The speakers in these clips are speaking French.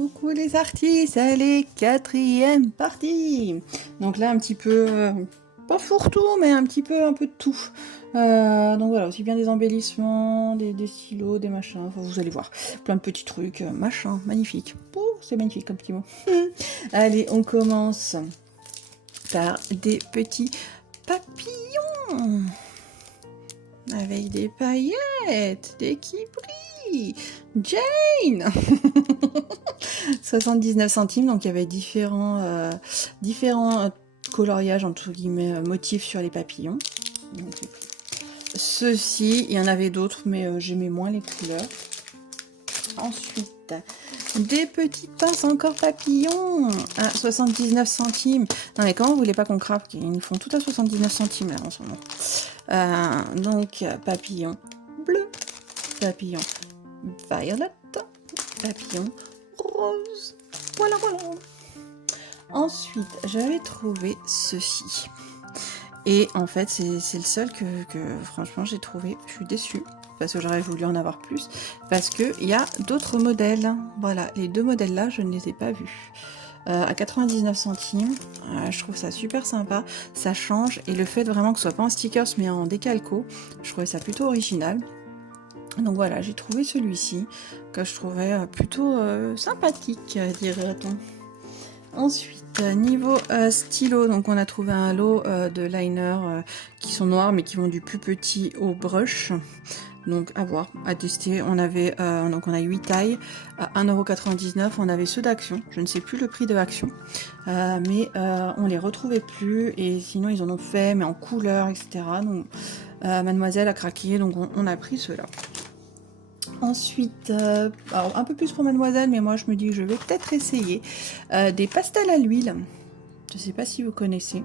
Coucou les artistes, allez, quatrième partie. Donc là un petit peu, pas fourre-tout, mais un peu de tout. Donc voilà, aussi bien des embellissements, des stylos, des machins, enfin, vous allez voir, plein de petits trucs, machin, magnifique. Oh, c'est magnifique comme petit mot. Allez, on commence par des petits papillons avec des paillettes, des qui brillent. Jane 79 centimes, donc il y avait différents coloriages, entre guillemets, motifs sur les papillons. Donc, ceux-ci, il y en avait d'autres, mais j'aimais moins les couleurs. Ensuite, des petites pinces encore papillons à 79 centimes. Non mais comment vous voulez pas qu'on craque? Ils nous font tout à 79 centimes là en ce moment. Donc, papillon bleu, papillon violet, papillon rose. Voilà, voilà. Ensuite, j'avais trouvé ceci. Et en fait, c'est le seul que franchement j'ai trouvé. Je suis déçue parce que j'aurais voulu en avoir plus. Parce qu'il y a d'autres modèles. Voilà, les deux modèles là, je ne les ai pas vus. À 99 centimes, je trouve ça super sympa. Ça change. Et le fait vraiment que ce soit pas en stickers mais en décalco, je trouvais ça plutôt original. Donc voilà, j'ai trouvé celui-ci que je trouvais plutôt sympathique, dirait-on. Ensuite, niveau stylo, donc on a trouvé un lot de liners qui sont noirs mais qui vont du plus petit au brush. Donc à voir, à tester. On avait donc on a 8 tailles à 1,99 €. On avait ceux d'Action, je ne sais plus le prix de Action, mais on les retrouvait plus et sinon ils en ont fait mais en couleur, etc. Donc Mademoiselle a craqué, donc on a pris ceux-là. Ensuite, alors un peu plus pour Mademoiselle, mais moi je me dis que je vais peut-être essayer des pastels à l'huile. Je ne sais pas si vous connaissez.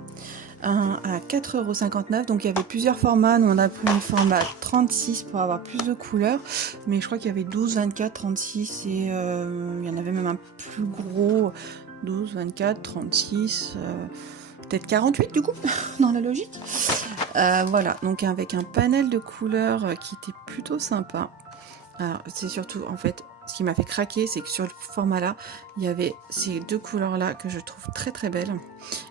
Un à 4,59 €. Donc il y avait plusieurs formats. Nous on a pris un format 36 pour avoir plus de couleurs. Mais je crois qu'il y avait 12, 24, 36 et il y en avait même un plus gros. 12, 24, 36, peut-être 48 du coup, dans la logique. Voilà, donc avec un panel de couleurs qui était plutôt sympa. Alors, c'est surtout, en fait, ce qui m'a fait craquer, c'est que sur le format-là, il y avait ces deux couleurs-là que je trouve très très belles.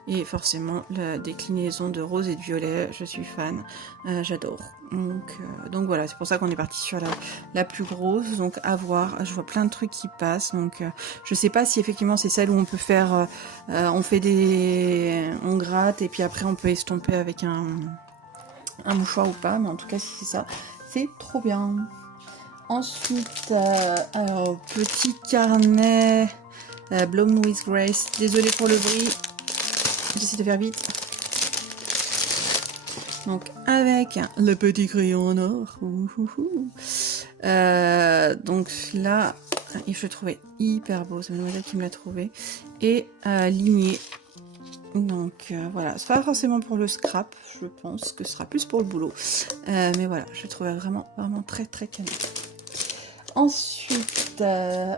Et forcément, la déclinaison de rose et de violet, je suis fan, j'adore. Donc voilà, c'est pour ça qu'on est parti sur la plus grosse. Donc à voir, je vois plein de trucs qui passent. Donc je sais pas si effectivement c'est celle où on peut faire, on gratte et puis après on peut estomper avec un mouchoir ou pas. Mais en tout cas, si c'est ça, c'est trop bien. Ensuite, alors, petit carnet Blown with Grace. Désolée pour le bruit, j'essaie de faire vite. Donc avec le petit crayon en or. Donc là, je le trouvais hyper beau. C'est Mademoiselle qui me l'a trouvé. Et ligné. Donc voilà, c'est pas forcément pour le scrap, je pense que ce sera plus pour le boulot. Mais voilà, je le trouvais vraiment très très canon. Ensuite,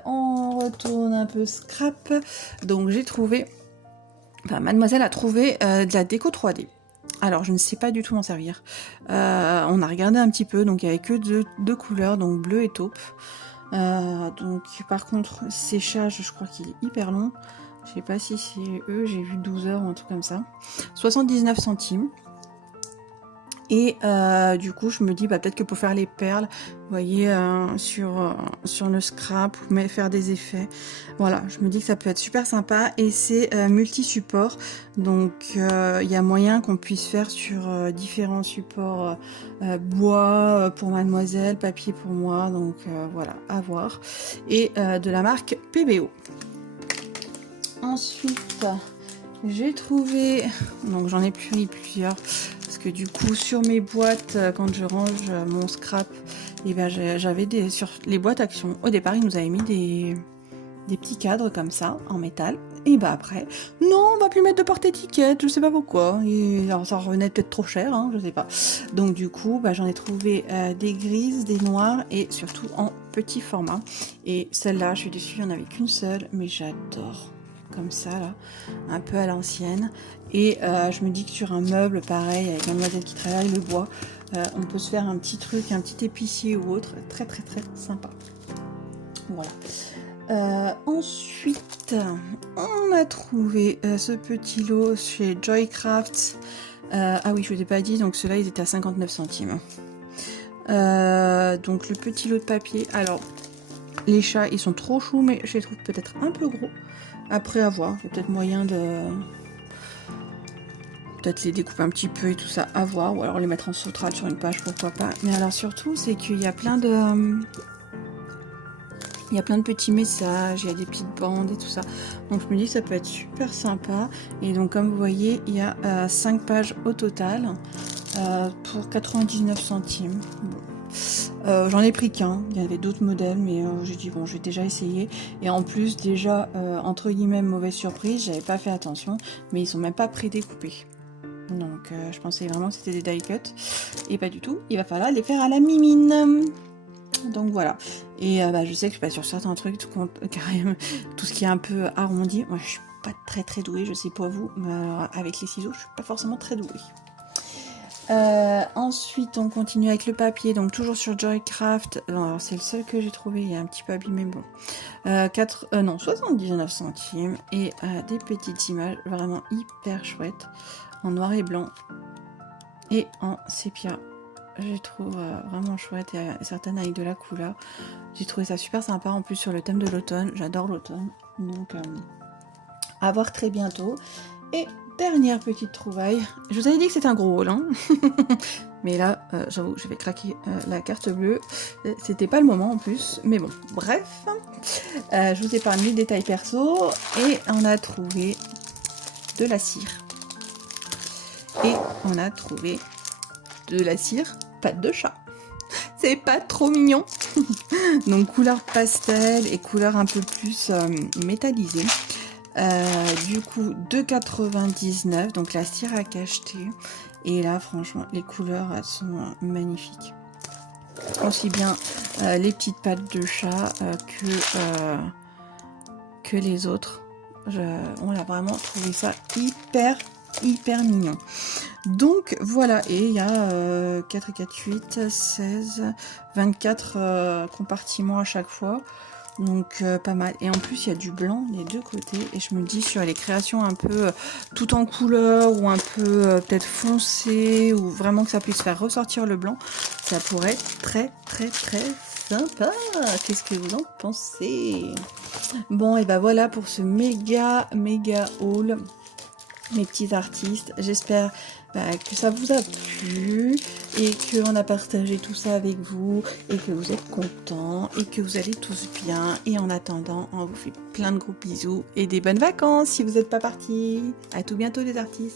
on retourne un peu scrap. Donc j'ai trouvé, enfin Mademoiselle a trouvé de la déco 3D. Alors je ne sais pas du tout m'en servir. On a regardé un petit peu, donc il n'y avait que deux couleurs, donc bleu et taupe. Donc par contre, séchage, je crois qu'il est hyper long. Je sais pas si c'est eux, j'ai vu 12 heures ou un truc comme ça. 79 centimes. Et du coup, je me dis peut-être que pour faire les perles, vous voyez, sur le scrap, ou faire des effets. Voilà, je me dis que ça peut être super sympa. Et c'est multi-support. Donc, il y a moyen qu'on puisse faire sur différents supports bois pour Mademoiselle, papier pour moi. Donc, voilà, à voir. Et de la marque PBO. Ensuite, j'ai trouvé... Donc, j'en ai pris plusieurs. Parce que du coup, sur mes boîtes, quand je range mon scrap, et ben j'avais sur les boîtes Action. Au départ, ils nous avaient mis des petits cadres comme ça, en métal. Et ben après, non, on va plus mettre de porte-étiquette, je sais pas pourquoi. Et alors, ça revenait peut-être trop cher, hein, je sais pas. Donc du coup, j'en ai trouvé des grises, des noires et surtout en petit format. Et celle-là, je suis déçue, il n'y en avait qu'une seule, mais j'adore. Comme ça là, un peu à l'ancienne. Et je me dis que sur un meuble pareil, avec Mademoiselle qui travaille le bois, on peut se faire un petit truc, un petit épicier ou autre, très très très sympa. Voilà. Ensuite, on a trouvé ce petit lot chez Joycraft. Ah oui, je ne vous ai pas dit, donc ceux-là, ils étaient à 59 centimes. Donc le petit lot de papier. Alors, les chats, ils sont trop choux, mais je les trouve peut-être un peu gros. Après, à voir. Il y a peut-être moyen de... peut-être les découper un petit peu et tout ça, à voir. Ou alors les mettre en sauterelle sur une page, pourquoi pas. Mais alors surtout, c'est qu'il y a plein de... il y a plein de petits messages, il y a des petites bandes et tout ça. Donc je me dis que ça peut être super sympa. Et donc comme vous voyez, il y a 5 pages au total pour 99 centimes. Bon. J'en ai pris qu'un, il y avait d'autres modèles, mais j'ai dit bon, je vais déjà essayer. Et en plus, déjà, entre guillemets, mauvaise surprise, j'avais pas fait attention, mais ils sont même pas pré-découpés. Donc je pensais vraiment que c'était des die cut, et pas du tout. Il va falloir les faire à la mimine. Donc voilà. Et je sais que sur certains trucs, carrément, tout ce qui est un peu arrondi, moi je suis pas très douée, je sais pas vous, mais avec les ciseaux, je suis pas forcément très douée. Ensuite, on continue avec le papier, donc toujours sur Joycraft. Alors, c'est le seul que j'ai trouvé, il est un petit peu abîmé, bon. 79 centimes et des petites images vraiment hyper chouettes en noir et blanc et en sépia. Je trouve vraiment chouette et certaines avec de la couleur. J'ai trouvé ça super sympa en plus sur le thème de l'automne. J'adore l'automne. Donc, à voir très bientôt. Et dernière petite trouvaille. Je vous avais dit que c'était un gros haul, hein. Mais là, j'avoue, je vais craquer la carte bleue. C'était pas le moment en plus. Mais bon, bref. Je vous épargne les détails perso. Et on a trouvé de la cire. Et on a trouvé de la cire patte de chat. C'est pas trop mignon. Donc couleur pastel et couleur un peu plus métallisée. Du coup 2,99, donc la cire à cacheter. Et là franchement les couleurs elles sont magnifiques. Aussi bien les petites pattes de chat que les autres. On a vraiment trouvé ça hyper mignon. Donc voilà, et il y a 4 et 4, 8, 16, 24 compartiments à chaque fois. Donc pas mal. Et en plus il y a du blanc des deux côtés. Et je me dis sur les créations un peu tout en couleur ou un peu peut-être foncé ou vraiment que ça puisse faire ressortir le blanc, ça pourrait être très sympa. Qu'est-ce que vous en pensez? Bon et ben voilà pour ce méga haul. Mes petits artistes, j'espère que ça vous a plu et qu'on a partagé tout ça avec vous et que vous êtes contents et que vous allez tous bien. Et en attendant, on vous fait plein de gros bisous et des bonnes vacances si vous n'êtes pas partis. À tout bientôt les artistes.